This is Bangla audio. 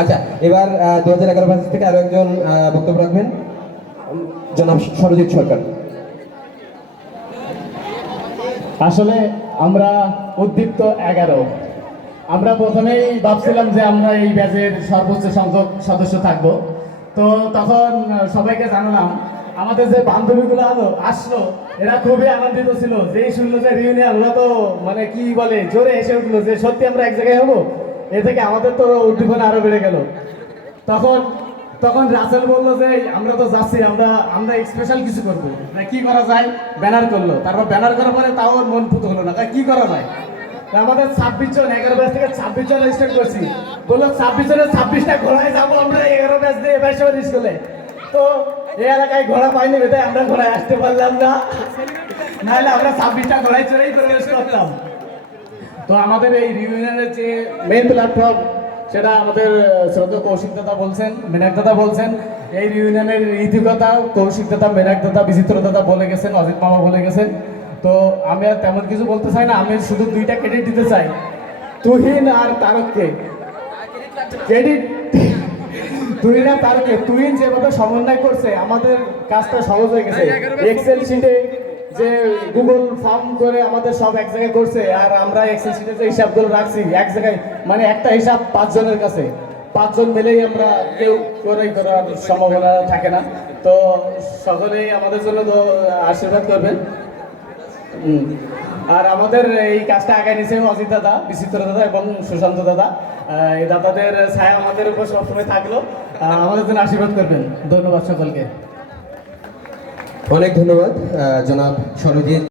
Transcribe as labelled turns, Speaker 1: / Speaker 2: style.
Speaker 1: আচ্ছা এবার দু হাজার এগারো ব্যাচ থেকে আরও একজন বক্তব্য রাখবেন। জনাব সরজিৎ সরকার।
Speaker 2: আসলে আমরা উদ্দীপ্ত এগারো। আমরা প্রথমেই ভাবছিলাম যে আমরা এই ব্যাচের সর্বোচ্চ সংখ্যক সদস্য থাকব। তো তখন সবাইকে জানালাম আমাদের যে বান্ধবীগুলো আলো, আসলো, এরা খুবই আনন্দিত ছিল। যেই শুনলো যে রিউনিয়ন ওরা তো মানে কি বলে, জোরে এসে উঠল যে, সত্যি আমরা এক জায়গায় হব? এ থেকে আমাদের তো উদ্দীপনা আরও বেড়ে গেল। তখন তখন রাসেল বলল যে আমরা তো যাচ্ছি, আমরা আমরা স্পেশাল কিছু করব। কি করা যায়? ব্যানার করল। তারপর ব্যানার করার পরে তাও মন পুত হলো না। কি করা যায়? আমাদের ছাব্বিশ জন, এগারো ব্যাচ থেকে ছাব্বিশ জন রেজিস্টার করছি। বলল, ছাব্বিশ জনের ছাব্বিশটা ঘোড়ায় যাব আমরা, এগারো ব্যাচ দিয়ে এবার সবাই স্কুলে তো এই এলাকায় ঘোড়া পাইনি বেটাই আমরা ঘোড়ায় আসতে পারলাম না। নাহলে আমরা ছাব্বিশটা ঘোড়ায় চড়েই প্রবেশ করতাম তো আমাদের এই রিউনিয়নের যে মেন প্ল্যাটফর্ম সেটা আমাদের শ্রদ্ধা কৌশিক দাদা বলছেন, মেনাক দাদা বলছেন। এই রিউনিয়নের ইতিকতা কৌশিক দাদা, মেনাক দাদা, বিচিত্র দাদা বলে গেছেন, অজিত মামা বলে গেছেন। তো আমি আর তেমন কিছু বলতে চাই না, আমি শুধু দুইটা ক্রেডিট দিতে চাই। তুহিন আর তারককে। ক্রেডিট তুহিন আর তারককে তুই যেভাবে সমন্বয় করছে, আমাদের কাজটা সহজ হয়ে গেছে। এক্সেল শিটে যে গুগল ফর্ম করে আমাদের সব এক জায়গায় করছে, আর আমরা এক্সেল শিটে যে হিসাবগুলো রাখছি, এক জায়গায় মানে একটা হিসাব পাঁচজনের কাছে। পাঁচজন মিলেই আমরা কেউ করেই করার সম্ভাবনা থাকে না। তো সকলেই আমাদের জন্য তো আশীর্বাদ করবেন। আর আমাদের এই কাজটা আগায় নিয়েছে অজিত দাদা, বিচিত্র দাদা এবং সুশান্ত দাদা। এই দাদাদের ছায়া আমাদের উপর সবসময় থাকল। আমাদের জন্য আশীর্বাদ করবেন। ধন্যবাদ সকলকে।
Speaker 1: অনেক ধন্যবাদ জনাব সরজিৎ।